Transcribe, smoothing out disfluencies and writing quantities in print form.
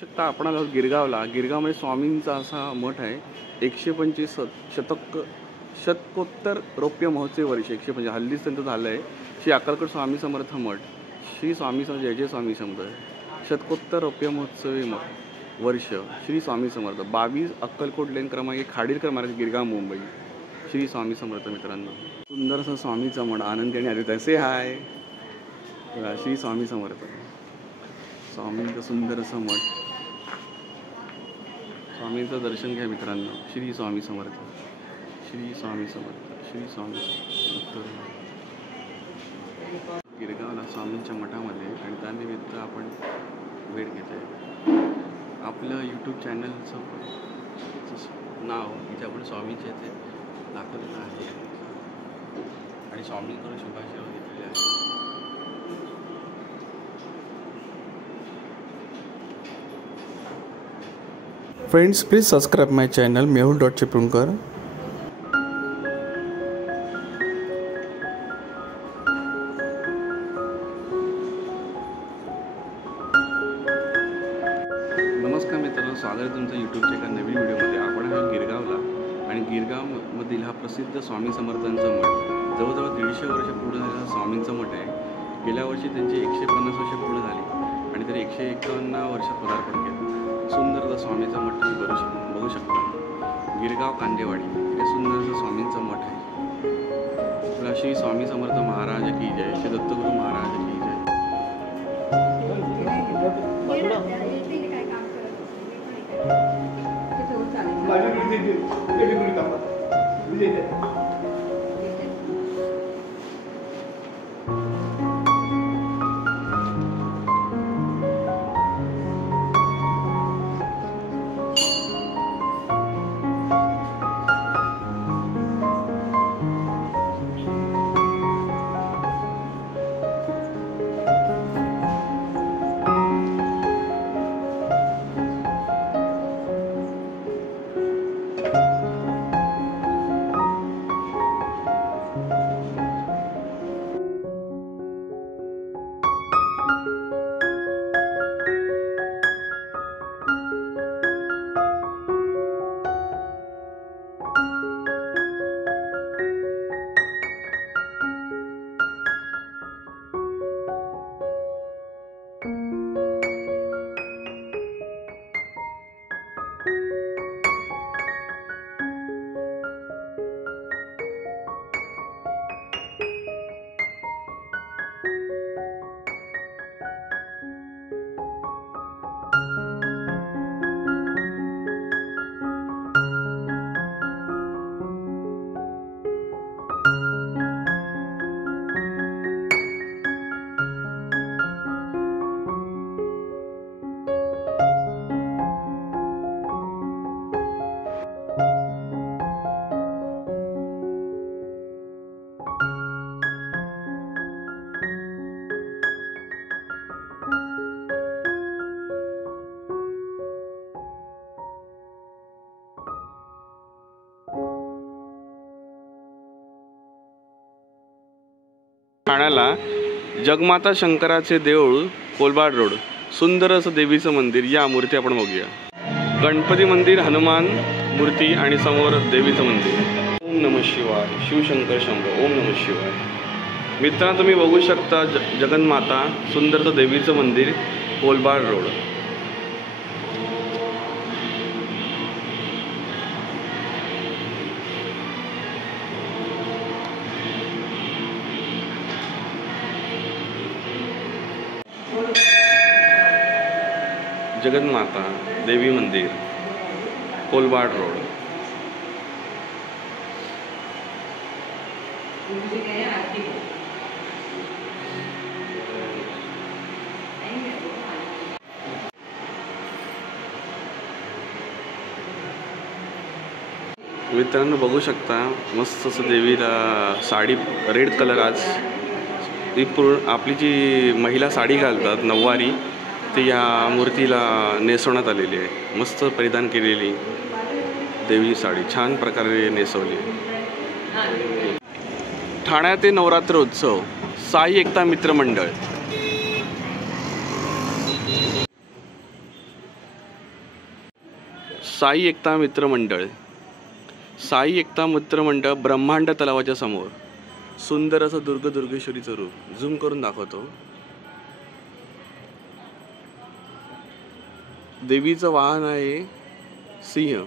शकता आपण आलो गिरगावला. गिरगावमध्ये स्वामींचा असा मठ आहे. 125 शतकोत्तर रौप्य महोत्सव वर्ष 125 हल्लीच त्यांचं झालं आहे. श्री अक्कलकोट स्वामी समर्थ मठ, श्री स्वामी समर्थ, जय जय स्वामी समर्थ, शतकोत्तर रौप्य महोत्सवी वर्ष श्री स्वामी समर्थ, 22 अक्कलकोट लेन क्रमांक 1 खाडीलकर मार्ग, गिरगाव, मुंबई. श्री स्वामी समर्थ. मित्रांनो, सुंदर असं स्वामीचा मठ आनंदी आणि आदित्य असे हाय. श्री स्वामी समर्थ. स्वामींचं सुंदर असं मठ. स्वामींचं दर्शन घ्या मित्रांनो. श्री स्वामी समर्थ, श्री स्वामी समर्थ, श्री स्वामी समर्थ. गिरगावला स्वामींच्या मठामध्ये आणि त्यानिमित्त आपण भेट घेत आहे. आपलं यूट्यूब चॅनलचं नाव इथे आपण स्वामींचे ते दाखवलेलं आहे आणि स्वामींकडून शुभाशीर्वाद घेतलेले आहे. Friends, please subscribe my channel Mehul.Chiplunker. नमस्कार मित्रांनो, स्वागत आहे तुमचं यूट्यूबच्या एका नवीन व्हिडिओमध्ये. आपण आहे गिरगावला आणि गिरगावमधील हा प्रसिद्ध स्वामी समर्थांचा मठ जवळजवळ 150 वर्ष पूर्ण झालेला स्वामींचा मठ आहे. गेल्या वर्षी त्यांची 150 वर्ष पूर्ण झाली आणि त्यांनी 151 वर्षात पदार्पण केलं. सुंदर असा स्वामीचा मठ तुम्ही बघू शकता. गिरगाव कांदेवाडी हे सुंदर असं स्वामींचं मठ आहे. श्री स्वामी समर्थ महाराज की जय, श्री दत्तगुरु महाराज की जय. ठाण्याला जगमाता शंकराचे देऊळ, कोलबाड रोड, सुंदर असं देवीचं मंदिर. या मूर्ती आपण बघूया. गणपती मंदिर, हनुमान मूर्ती आणि समोर देवीचं मंदिर. ओम नमः शिवाय, शिवशंकर शंभो. ओम नमः शिवाय. मित्रांनो, तुम्ही बघू शकता जगन्माता, सुंदरचं देवीचं मंदिर, कोलबाड रोड. जगन्माता देवी मंदिर, कोलबाड रोड. मित्रांनो, बघू शकता मस्त असं देवीला साडी, रेड कलर. आज ही पूर्ण आपली जी महिला साडी घालतात नऊवारी, ती या मूर्तीला नेसवण्यात आलेली आहे. मस्त परिधान केलेली देवी साडी छान प्रकारे नेसवली. ठाण्याचे नवरात्र उत्सव, साई एकता मित्र मंडळ. साई एकता मित्रमंडळ. साई एकता मित्रमंडळ ब्रह्मांड तलावाच्या समोर सुंदर असं दुर्गेश्वरीचं रूप झूम करून दाखवतो. देवीचं वाहन आहे सिंह.